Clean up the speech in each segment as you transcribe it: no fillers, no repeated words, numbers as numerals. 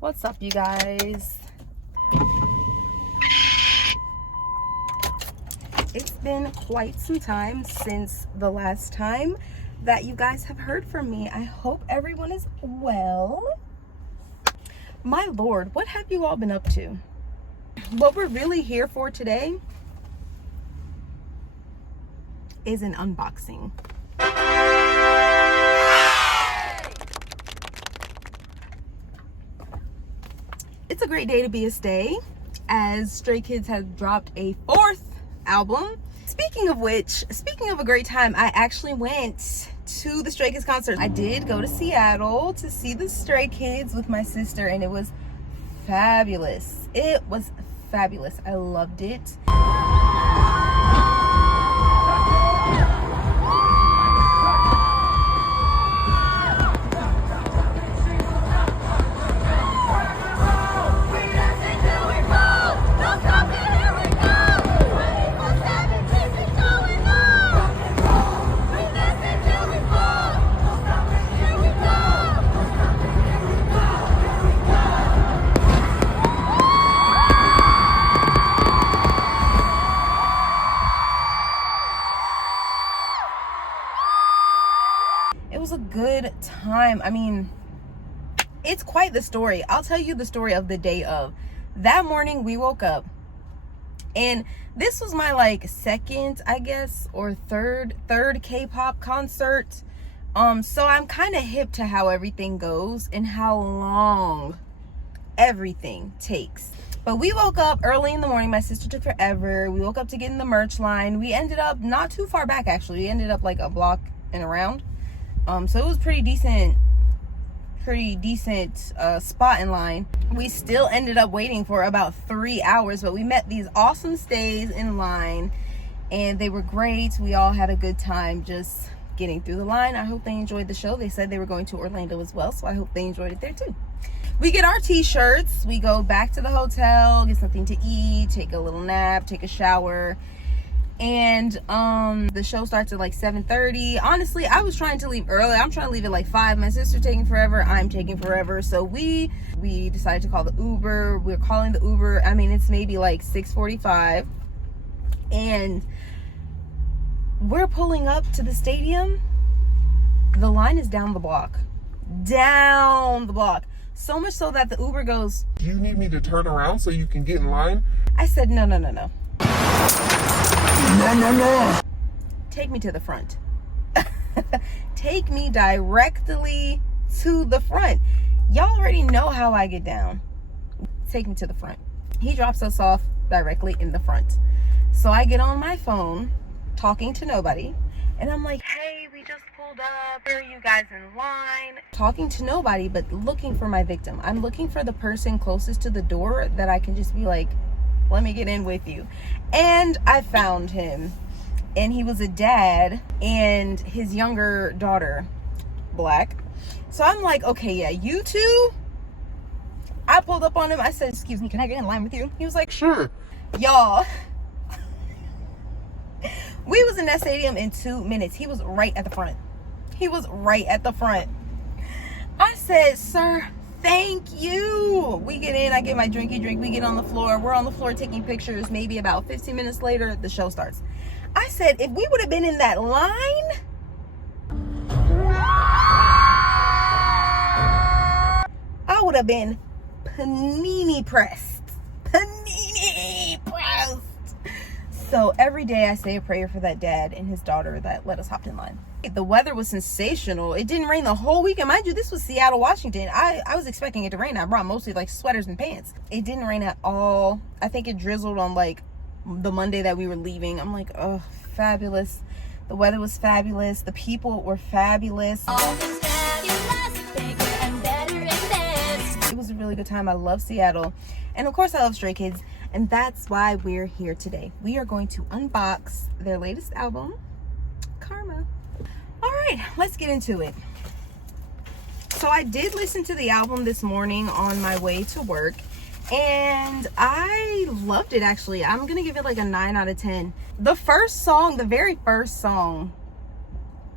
What's up, you guys? It's been quite some time since the last time that you guys have heard from me. I hope everyone is well. My Lord, what have you all been up to? What we're really here for today is an unboxing. It's a great day to be a stay, as Stray Kids has dropped a 4th album. Speaking of which, speaking of a great time, I actually went to the Stray Kids concert. I did go to Seattle to see the Stray Kids with my sister, and it was fabulous. It was fabulous. I loved it. It was a good time. I mean, it's quite the story. I'll tell you the story of the day of. That morning we woke up, and this was my second, I guess, or third K-pop concert. So I'm kind of hip to how everything goes and how long everything takes. But we woke up early in the morning. My sister took forever. We woke up to get in the merch line. We ended up not too far back, actually. We ended up like a block and around. So it was pretty decent spot in line. We still ended up waiting for about 3 hours, but we met these awesome stays in line, and they were great. We all had a good time just getting through the line. I hope they enjoyed the show. They said they were going to Orlando as well, so I hope they enjoyed it there too. We get our t-shirts, we go back to the hotel, get something to eat, take a little nap, take a shower. And the show starts at 7:30. Honestly, I was trying to leave early. I'm trying to leave at 5. My sister's taking forever. I'm taking forever. So we decided to call the Uber. We're calling the Uber. I mean, it's maybe 6:45. And we're pulling up to the stadium. The line is down the block. Down the block. So much so that the Uber goes, "Do you need me to turn around so you can get in line?" I said, no. No. Take me to the front. Take me directly to the front. Y'all already know how I get down. Take me to the front. He drops us off directly in the front. So I get on my phone, talking to nobody, and I'm like, "Hey, we just pulled up. Where are you guys in line?" Talking to nobody, but looking for my victim. I'm looking for the person closest to the door that I can just be like, "Let me get in with you." And I found him, and he was a dad and his younger daughter, black. So I'm like, okay, yeah, you two. I pulled up on him. I said, "Excuse me, can I get in line with you?" He was like, "Sure." Y'all, we was in that stadium in 2 minutes. He was right at the front. He was right at the front. I said, "Sir, thank you." We get in, I get my drinky drink, we get on the floor. We're on the floor taking pictures. Maybe about 15 minutes later, the show starts. I said, if we would have been in that line, I would have been panini pressed. Panini pressed. So every day I say a prayer for that dad and his daughter that let us hop in line. The weather was sensational. It didn't rain the whole weekend. Mind you, this was Seattle, Washington. I was expecting it to rain. I brought mostly sweaters and pants. It didn't rain at all. I think it drizzled on the Monday that we were leaving. I'm like, oh, fabulous. The weather was fabulous. The people were fabulous. It was a really good time. I love Seattle. And of course I love Stray Kids. And that's why we're here today. We are going to unbox their latest album, Karma. All right, let's get into it. So I did listen to the album this morning on my way to work, and I loved it, actually. I'm gonna give it a 9 out of 10. The very first song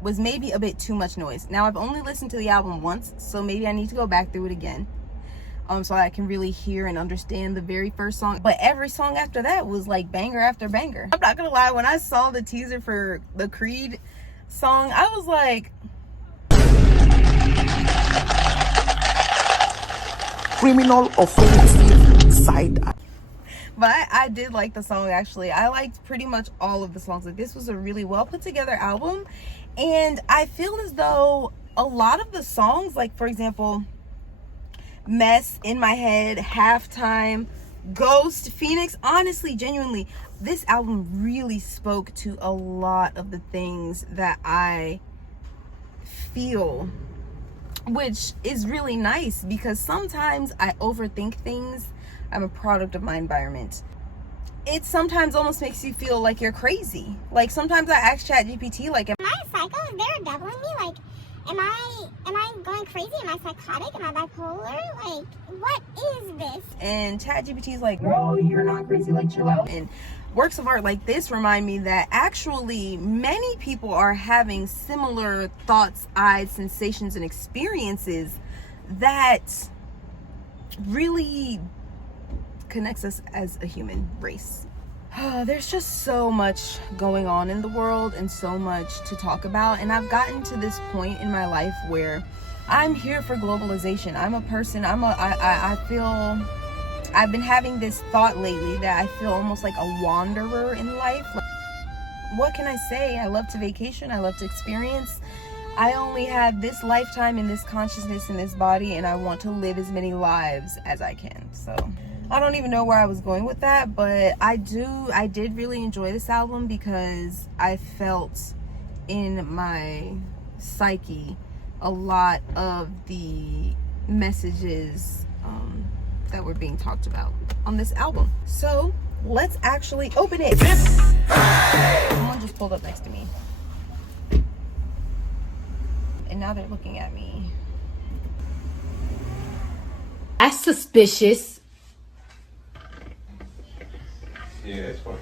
was maybe a bit too much noise. Now, I've only listened to the album once, so maybe I need to go back through it again. so I can really hear and understand the very first song. But every song after that was like banger after banger. I'm not gonna lie, when I saw the teaser for the Creed song, I was like, criminal offensive side. but I did like the song. Actually, I liked pretty much all of the songs. Like, this was a really well put together album, and I feel as though a lot of the songs, like for example, Mess, In My Head, Halftime, Ghost, Phoenix, honestly, genuinely, this album really spoke to a lot of the things that I feel, which is really nice because sometimes I overthink things. I'm a product of my environment. It sometimes almost makes you feel like you're crazy. Like, sometimes I ask ChatGPT, like, am I a psycho? Is there a devil in me? Like, am I going crazy? Am I psychotic? Am I bipolar? Like, what is this? And ChatGPT is like, girl, you're not crazy, like, chill out. And works of art like this remind me that actually many people are having similar thoughts, eyes, sensations, and experiences that really connects us as a human race. There's just so much going on in the world and so much to talk about, and I've gotten to this point in my life where I'm here for globalization. I'm a person, I feel, I've been having this thought lately that I feel almost like a wanderer in life. Like, what can I say? I love to vacation, I love to experience. I only have this lifetime in this consciousness in this body, and I want to live as many lives as I can. So I don't even know where I was going with that, but I did really enjoy this album because I felt in my psyche a lot of the messages that were being talked about on this album. So let's actually open it. Someone just pulled up next to me, and now they're looking at me. That's suspicious. Yeah, it's fine.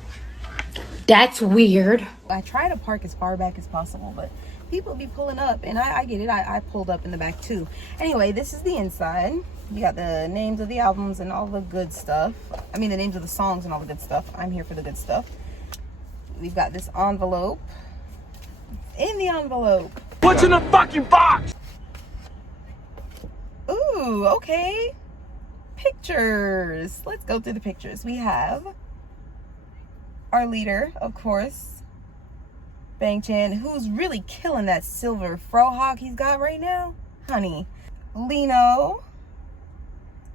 That's weird. I try to park as far back as possible, but people be pulling up, and I get it. I pulled up in the back too. Anyway, this is the inside. You got the names of the albums and all the good stuff. I mean, the names of the songs and all the good stuff. I'm here for the good stuff. We've got this envelope. In the envelope, What's in the fucking box? ooh, okay, pictures. Let's go through the pictures. We have our leader, of course, Bang Chan, who's really killing that silver frohawk he's got right now. Honey. Lino.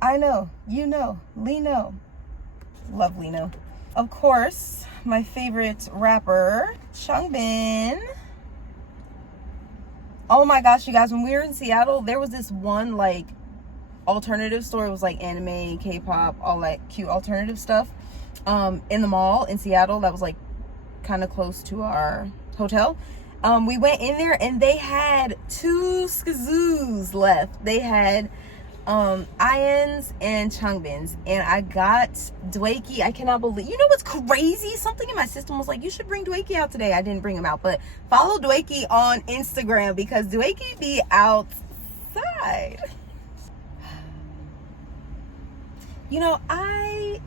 I know, you know, Lino. Love Lino. Of course, my favorite rapper, Changbin. Oh my gosh, you guys, when we were in Seattle, there was this one like alternative store. It was like anime, K-pop, all that cute alternative stuff in the mall in Seattle that was like kind of close to our hotel. We went in there and they had 2 skazoos left. They had Ians and Changbins, and I got Dwakey. I cannot believe, you know what's crazy? Something in my system was like, you should bring Dwakey out today. I didn't bring him out, but follow Dwakey on Instagram because Dwakey be outside. You know, I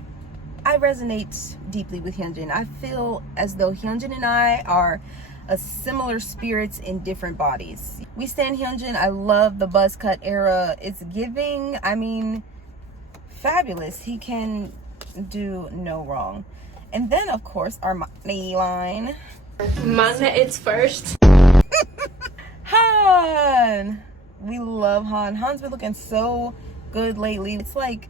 resonate deeply with Hyunjin. I feel as though Hyunjin and I are a similar spirits in different bodies. We stand Hyunjin. I love the buzz cut era. It's giving, I mean, fabulous. He can do no wrong. And then, of course, our money line. Magna, it's first. Han! We love Han. Han's been looking so good lately. It's like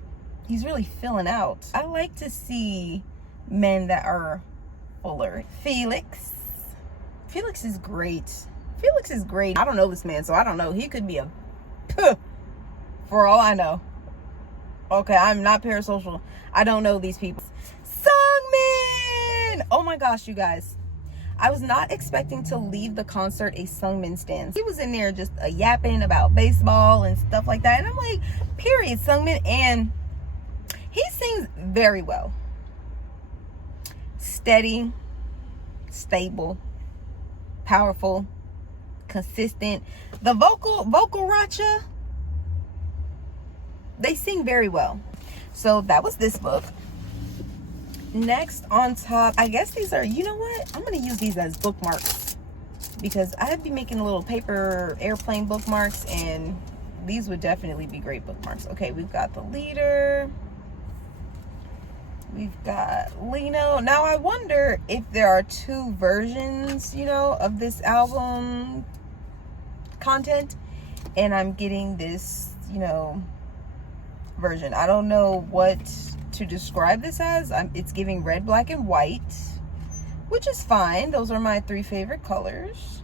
he's really filling out. I like to see men that are fuller. Felix. Felix is great. Felix is great. I don't know this man, so I don't know. He could be a for all I know. Okay, I'm not parasocial. I don't know these people. Sungmin! Oh my gosh, you guys. I was not expecting to leave the concert a Sungmin stan. He was in there just yapping about baseball and stuff like that. And I'm like, period, Sungmin. And he sings very well. Steady, stable, powerful, consistent. The vocal racha, they sing very well. So that was this book. Next on top, I guess these are, you know what? I'm going to use these as bookmarks because I'd be making little paper airplane bookmarks, and these would definitely be great bookmarks. Okay, we've got the leader. We've got Lino. Now I wonder if there are two versions, you know, of this album content, and I'm getting this, you know, version. I don't know what to describe this as. It's giving red, black, and white, which is fine. Those are my 3 favorite colors.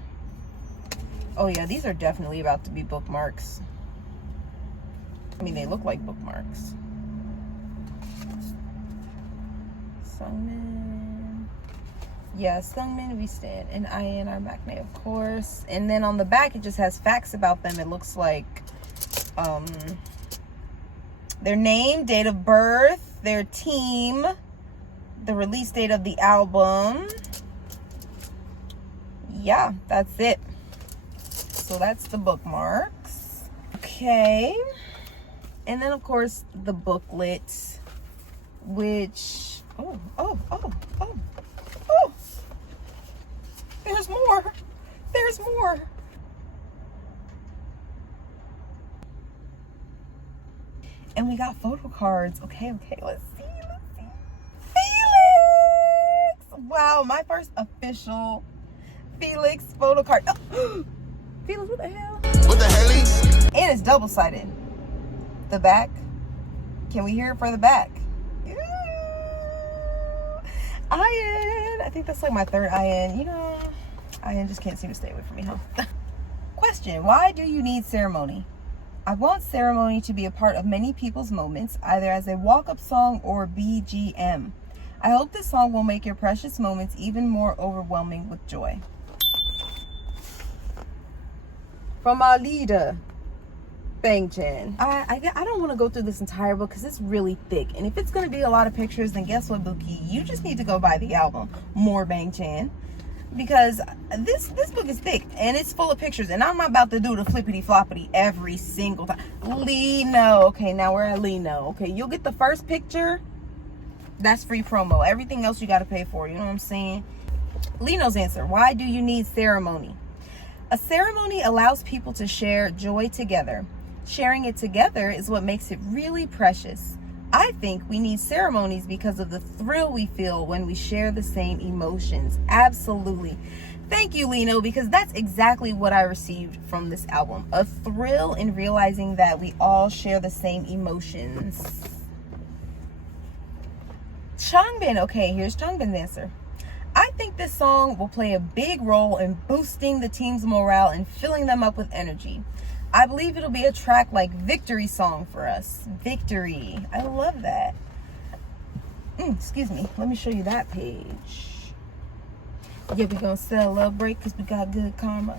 Oh yeah, these are definitely about to be bookmarks. I mean, they look like bookmarks. Sungmin. Yeah, Sungmin, we stand. And IN, our MACNA, of course. And then on the back, it just has facts about them. It looks like their name, date of birth, their team, the release date of the album. Yeah, that's it. So that's the bookmarks. Okay. And then, of course, the booklet, which... Oh. There's more. There's more. And we got photo cards. Okay, let's see. Felix! Wow, my first official Felix photo card. Oh. Felix, what the hell? What the hell? And it's double-sided. The back. Can we hear it for the back? Ian. I think that's like my 3rd Ian. You know, Ian just can't seem to stay away from me, huh? Question: why do you need ceremony? I want ceremony to be a part of many people's moments, either as a walk-up song or BGM. I hope this song will make your precious moments even more overwhelming with joy. From our leader, Bang Chan. I don't want to go through this entire book because it's really thick. And if it's going to be a lot of pictures, then guess what, Bookie? You just need to go buy the album, More Bang Chan. Because this book is thick and it's full of pictures. And I'm not about to do the flippity floppity every single time. Lino. Okay, now we're at Lino. Okay, you'll get the first picture. That's free promo. Everything else you got to pay for. You know what I'm saying? Lino's answer: why do you need ceremony? A ceremony allows people to share joy together. Sharing it together is what makes it really precious. I think we need ceremonies because of the thrill we feel when we share the same emotions. Absolutely. Thank you, Lino, because that's exactly what I received from this album. A thrill in realizing that we all share the same emotions. Changbin. Okay, here's Changbin's answer. I think this song will play a big role in boosting the team's morale and filling them up with energy. I believe it'll be a track like Victory song for us. Victory. I love that. Excuse me. Let me show you that page. Yeah, we're going to celebrate because we got good karma.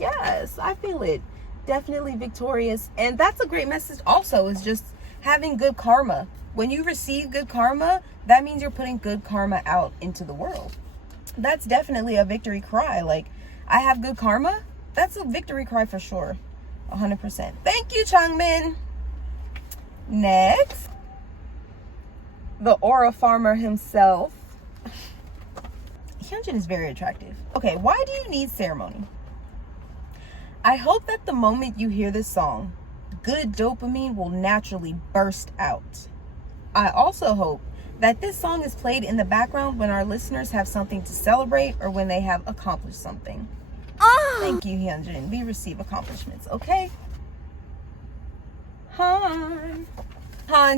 Yes, I feel it. Definitely victorious. And that's a great message also, is just having good karma. When you receive good karma, that means you're putting good karma out into the world. That's definitely a victory cry. Like, I have good karma. That's a victory cry for sure. 100%. Thank you, Changmin. Next, the aura farmer himself. Hyunjin is very attractive. Okay, why do you need ceremony? I hope that the moment you hear this song, good dopamine will naturally burst out. I also hope that this song is played in the background when our listeners have something to celebrate or when they have accomplished something. Thank you, Hyunjin. We receive accomplishments, okay? Han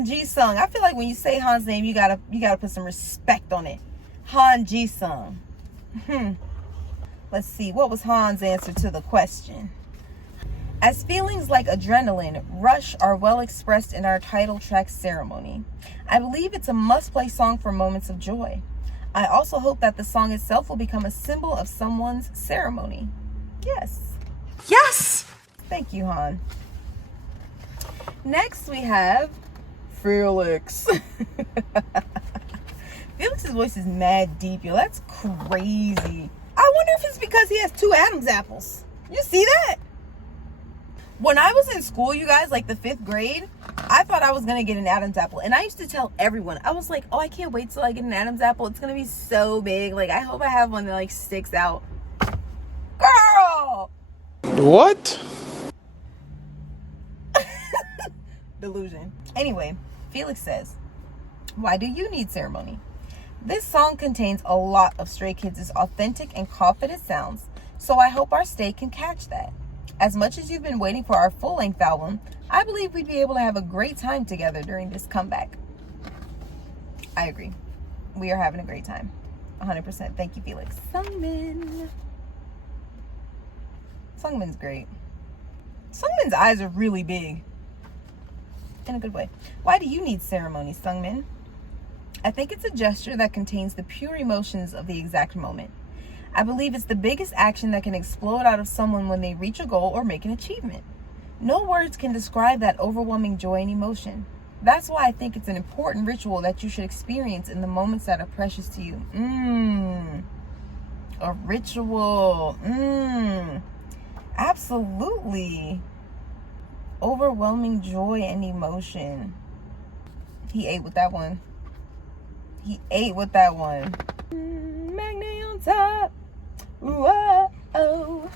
Ji-sung. I feel like when you say Han's name, you gotta put some respect on it. Han Ji-sung. Let's see. What was Han's answer to the question? As feelings like adrenaline rush are well expressed in our title track Ceremony, I believe it's a must-play song for moments of joy. I also hope that the song itself will become a symbol of someone's ceremony. Yes. Yes! Thank you, Han. Next, we have Felix. Felix's voice is mad deep, yo. That's crazy. I wonder if it's because he has 2 Adam's apples. You see that? When I was in school, you guys, like the 5th grade, I thought I was going to get an Adam's apple. And I used to tell everyone, I was like, oh, I can't wait till I get an Adam's apple. It's going to be so big. Like, I hope I have one that, like, sticks out. Girl! What? Delusion. Anyway, Felix says, why do you need ceremony? This song contains a lot of Stray Kids' authentic and confident sounds, so I hope our stay can catch that. As much as you've been waiting for our full-length album, I believe we'd be able to have a great time together during this comeback. I agree. We are having a great time. 100%. Thank you, Felix. Sungmin. Sungmin's great. Sungmin's eyes are really big. In a good way. Why do you need ceremony, Sungmin? I think it's a gesture that contains the pure emotions of the exact moment. I believe it's the biggest action that can explode out of someone when they reach a goal or make an achievement. No words can describe that overwhelming joy and emotion. That's why I think it's an important ritual that you should experience in the moments that are precious to you. A ritual. Absolutely. Overwhelming joy and emotion. He ate with that one. He ate with that one. Magne on top. Whoa.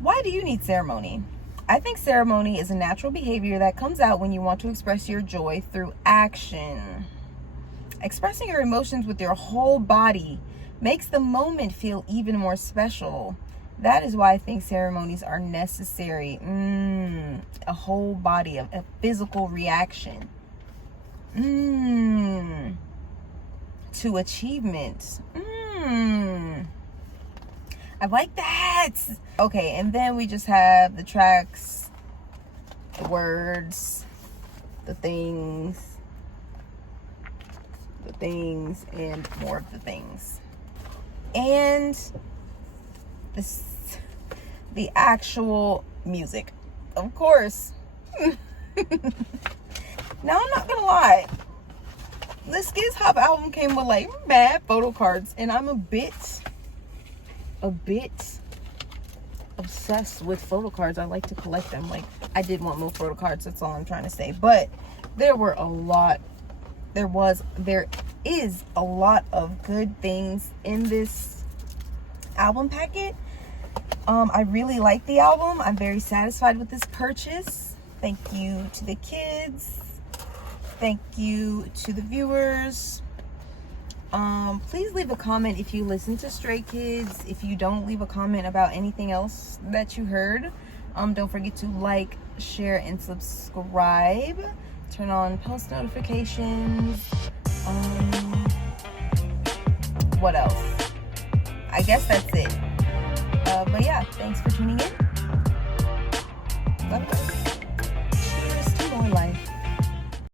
Why do you need ceremony? I think ceremony is a natural behavior that comes out when you want to express your joy through action. Expressing your emotions with your whole body makes the moment feel even more special. That is why I think ceremonies are necessary. A whole body, a physical reaction. To achievement. I like that. Okay, and then we just have the tracks, the words, the things, and more of the things. And the actual music, of course. Now, I'm not gonna lie. The Skiz Hop album came with like mad photo cards, and I'm a bit obsessed with photo cards. I like to collect them. Like, I did want more photo cards, that's all I'm trying to say. But there is a lot of good things in this album packet. I really like the album. I'm very satisfied with this purchase. Thank you to the kids. Thank you to the viewers. Please leave a comment if you listen to Stray Kids. If you don't, leave a comment about anything else that you heard. Don't forget to like, share, and subscribe. Turn on post notifications. What else? I guess that's it. But yeah, thanks for tuning in.